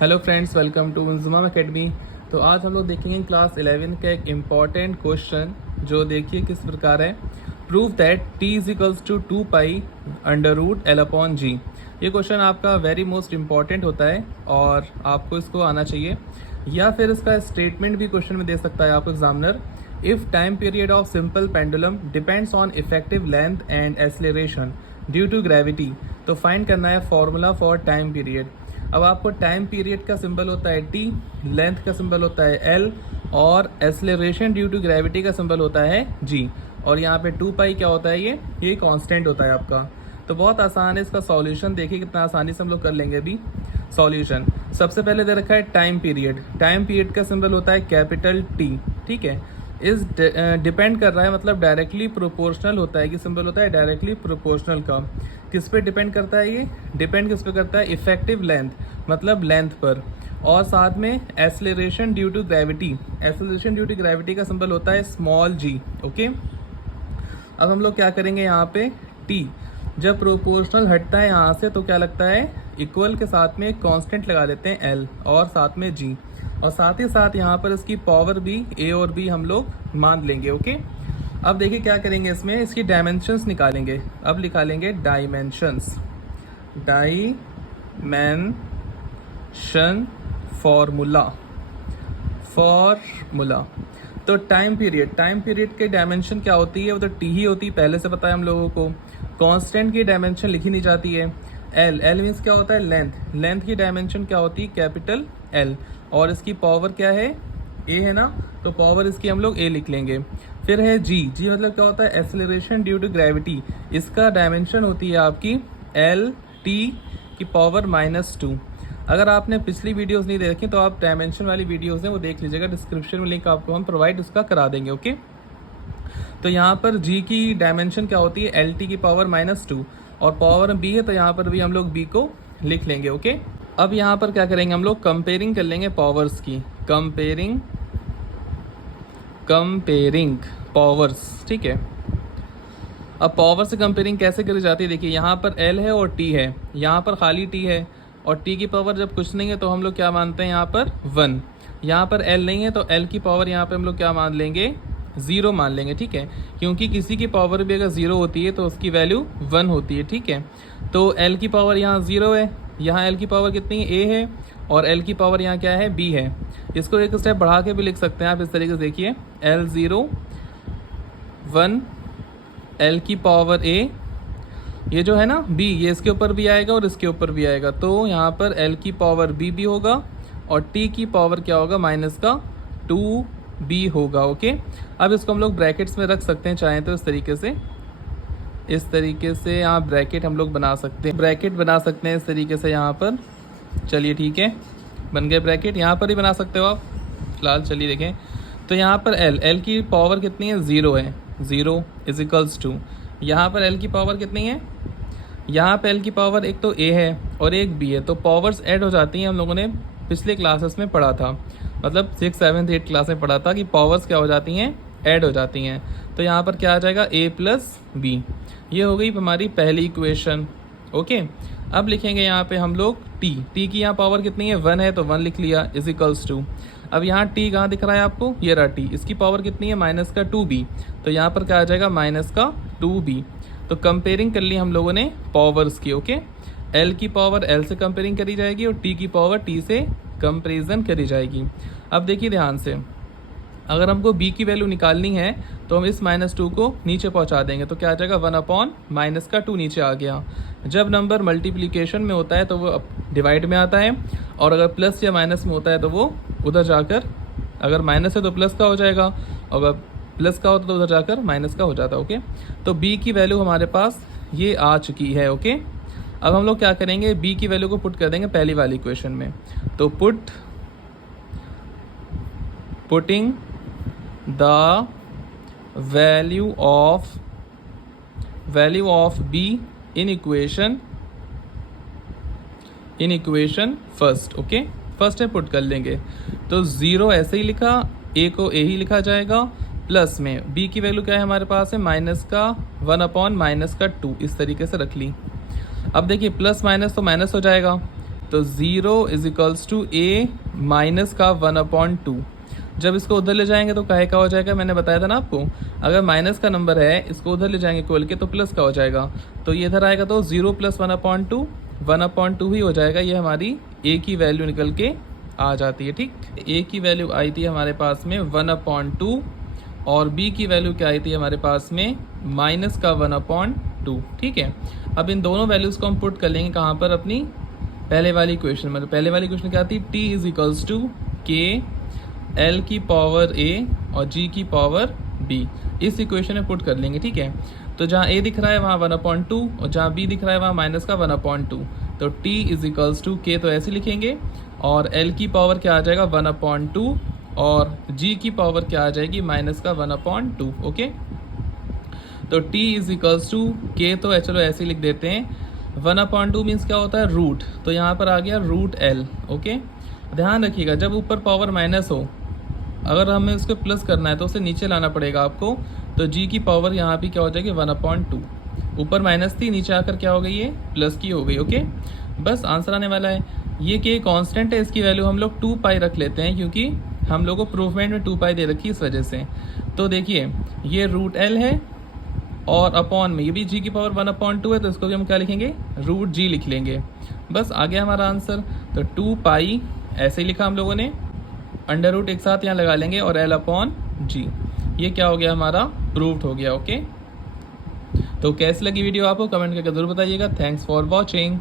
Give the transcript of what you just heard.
Hello friends, welcome to Inzamam academy. तो आज हम लोग देखेंगे क्लास 11 का एक इम्पॉर्टेंट क्वेश्चन, जो देखिए किस प्रकार है। Prove that t is equals to 2 pi under root L upon G. ये क्वेश्चन आपका वेरी मोस्ट इम्पॉर्टेंट होता है और आपको इसको आना चाहिए, या फिर इसका स्टेटमेंट भी क्वेश्चन में दे सकता है आपको examiner. If time period of simple pendulum depends on effective length and acceleration due to gravity, तो फाइंड करना है फॉर्मूला फॉर टाइम पीरियड। अब आपको टाइम पीरियड का सिंबल होता है t, लेंथ का सिंबल होता है l और एक्सेलरेशन ड्यू टू ग्रेविटी का सिंबल होता है g। और यहाँ पे 2 पाई क्या होता है, ये कांस्टेंट होता है आपका। तो बहुत आसान है, इसका सॉल्यूशन देखिए कितना आसानी से हम लोग कर लेंगे अभी। सॉल्यूशन सबसे पहले दे रखा है टाइम पीरियड। टाइम पीरियड का सिंबल होता है कैपिटल T, ठीक है। इस डिपेंड कर रहा है, मतलब डायरेक्टली प्रोपोर्शनल होता है कि सिंबल होता है डायरेक्टली प्रोपोर्शनल का। किस पे डिपेंड करता है, ये डिपेंड किस पे करता है, इफेक्टिव लेंथ मतलब लेंथ पर। और साथ में acceleration due to gravity, acceleration due to gravity का सिंबल होता है स्मॉल g, ओके। अब हम लोग क्या करेंगे, यहाँ पे t जब प्रोपोर्शनल हटता है यहाँ से तो क्या लगता है, इक्वल के साथ में एक कांस्टेंट लगा लेते हैं l और साथ में g, और साथ ही साथ यहाँ पर इसकी पावर भी a और b हम लोग मान लेंगे, ओके। अब देखिए क्या करेंगे, इसमें इसकी डायमेंशंस निकालेंगे। अब निकालेंगे डायमेंशंस, डायमेंशन फॉर्मूला। तो टाइम पीरियड के डायमेंशन क्या होती है, वो तो टी ही होती है, पहले से पता है हम लोगों को। कांस्टेंट की डायमेंशन लिखी नहीं जाती है। एल मीन्स क्या होता है, लेंथ की डायमेंशन क्या होती है, कैपिटल एल। और इसकी पावर क्या है, ए है ना, तो पावर इसकी हम लोग ए लिख लेंगे। फिर है जी मतलब क्या होता है, एक्सेलरेशन ड्यू टू ग्रेविटी। इसका डायमेंशन होती है आपकी एल टी की पावर -2। अगर आपने पिछली वीडियोस नहीं देखी तो आप डायमेंशन वाली वीडियोस हैं वो देख लीजिएगा, डिस्क्रिप्शन में लिंक आपको हम प्रोवाइड उसका करा देंगे, ओके। तो यहाँ पर जी की डायमेंशन क्या होती है, एल टी की पावर -2, और पावर बी है तो यहाँ पर भी हम लोग बी को लिख लेंगे, ओके। अब यहाँ पर क्या करेंगे, हम लोग कंपेयरिंग कर लेंगे पावर्स की, कंपेयरिंग पावर्स, ठीक है। अब पावर से कंपेयरिंग कैसे करी जाती है, देखिए यहाँ पर L है और T है, यहाँ पर खाली T है, और T की पावर जब कुछ नहीं है तो हम लोग क्या मानते हैं, यहाँ पर 1। यहाँ पर L नहीं है तो L की पावर यहाँ पे हम लोग क्या मान लेंगे, 0 मान लेंगे, ठीक है। क्योंकि किसी की पावर भी अगर 0 होती है तो उसकी वैल्यू 1 होती है, ठीक है। तो L की पावर यहाँ 0 है, यहाँ L की पावर कितनी है, A है, और L की पावर यहाँ क्या है, B है। इसको एक स्टेप बढ़ा के भी लिख सकते हैं आप इस तरीके से, देखिए L0 1 L की पावर A, ये जो है ना B, ये इसके ऊपर भी आएगा और इसके ऊपर भी आएगा, तो यहाँ पर L की पावर B भी होगा और T की पावर क्या होगा, -2B होगा, ओके। अब इसको हम लोग ब्रैकेट्स में रख सकते हैं चाहें तो, इस तरीके से आप ब्रैकेट हम लोग बना सकते हैं, इस तरीके से यहाँ पर। चलिए ठीक है, बन गए ब्रैकेट, यहाँ पर ही बना सकते हो आप फिलहाल। चलिए देखें, तो यहाँ पर L की पावर कितनी है, 0 है, 0 इज इक्वल्स टू, यहाँ पर L की पावर कितनी है, यहाँ पे L की पावर एक तो A है और एक B है, तो पावर्स ऐड हो जाती हैं। हम लोगों ने पिछले क्लासेस में पढ़ा था, मतलब 6, 7, 8 क्लास में पढ़ा था कि पावर्स क्या हो जाती हैं, ऐड हो जाती हैं। तो यहाँ पर क्या आ जाएगा, A + B। ये हो गई हमारी पहली इक्वेशन, ओके। अब लिखेंगे यहाँ पे हम लोग T की यहाँ पावर कितनी है, 1 है, तो 1 लिख लिया, इज इक्वल्स टू। अब यहाँ T कहाँ दिख रहा है आपको, ये रहा T, इसकी पावर कितनी है, -2B, तो यहाँ पर क्या आ जाएगा, -2B। तो कंपेयरिंग कर ली हम लोगों ने पावर्स की, ओके। L की पावर L से कंपेयरिंग करी जाएगी और T की पावर T से कंपेरिजन करी जाएगी। अब देखिए ध्यान से, अगर हमको B की वैल्यू निकालनी है तो हम इस -2 को नीचे पहुंचा देंगे, तो क्या आ जाएगा, 1/-2 नीचे आ गया। जब नंबर मल्टीप्लिकेशन में होता है तो वो डिवाइड में आता है, और अगर प्लस या माइनस में होता है तो वो उधर जाकर, अगर माइनस है तो प्लस का हो जाएगा, और अगर प्लस का होता तो उधर जाकर माइनस का हो जाता, ओके। तो B की वैल्यू हमारे पास ये आ चुकी है, ओके। अब हम लोग क्या करेंगे, B की वैल्यू को पुट कर देंगे पहली वाली इक्वेशन में। तो putting the value of B in equation first, okay. First है पुट कर लेंगे, तो 0 ऐसे ही लिखा, A को A ही लिखा जाएगा, प्लस में B की वैल्यू क्या है हमारे पास है, -1/-2, इस तरीके से रख ली। अब देखिए प्लस माइनस तो माइनस हो जाएगा, तो 0 is equals to a minus का 1/2। जब इसको उधर ले जाएंगे तो काहे का हो जाएगा, मैंने बताया था ना आपको, अगर माइनस का नंबर है इसको उधर ले जाएंगे खोल के तो प्लस का हो जाएगा। तो ये इधर आएगा तो 0 + 1/2, 1/2 ही हो जाएगा। ये हमारी ए की वैल्यू निकल के आ जाती है। ठीक, ए की वैल्यू आई थी हमारे पास में 1/2 और बी की वैल्यू क्या आई थी हमारे पास में माइनस का 1/2। ठीक है, अब इन दोनों वैल्यूज़ को हम पुट कर लेंगे कहाँ पर, अपनी पहले वाली इक्वेशन में। पहले वाली इक्वेशन क्या थी, टी इज इक्वल्स टू के एल की पावर ए और जी की पावर बी, इस इक्वेशन में पुट कर लेंगे। ठीक है, तो जहाँ ए दिख रहा है वहाँ 1/2 और जहाँ बी दिख रहा है वहाँ माइनस का 1/2। तो टी इज इक्वल्स टू के तो ऐसे लिखेंगे और एल की पावर क्या आ जाएगा 1/2 और जी की पावर क्या आ जाएगी माइनस का 1/2। ओके, तो t इज इक्वल्स टू के तो चलो ऐसे ही लिख देते हैं। 1/2 मीन्स क्या होता है, रूट, तो यहाँ पर आ गया रूट एल। ओके, ध्यान रखिएगा जब ऊपर पावर माइनस हो, अगर हमें उसको प्लस करना है तो उसे नीचे लाना पड़ेगा आपको। तो g की पावर यहाँ भी क्या हो जाएगी 1/2, ऊपर माइनस थी नीचे आकर क्या हो गई है प्लस की हो गई। ओके, बस आंसर आने वाला है। ये के कांस्टेंट है, इसकी वैल्यू हम लोग 2 पाई रख लेते हैं क्योंकि हम लोग को प्रूफमेंट में 2 पाई दे रखी है इस वजह से। तो देखिए ये रूट एल है और अपॉन में ये भी जी की पावर 1/2 है, तो इसको भी हम क्या लिखेंगे रूट जी लिख लेंगे। बस आ गया हमारा आंसर। तो 2 पाई ऐसे ही लिखा हम लोगों ने, अंडर रूट एक साथ यहाँ लगा लेंगे और एल अपॉन जी, ये क्या हो गया हमारा प्रूव्ड हो गया। ओके, तो कैसी लगी वीडियो आपको कमेंट करके जरूर बताइएगा। Thanks for watching.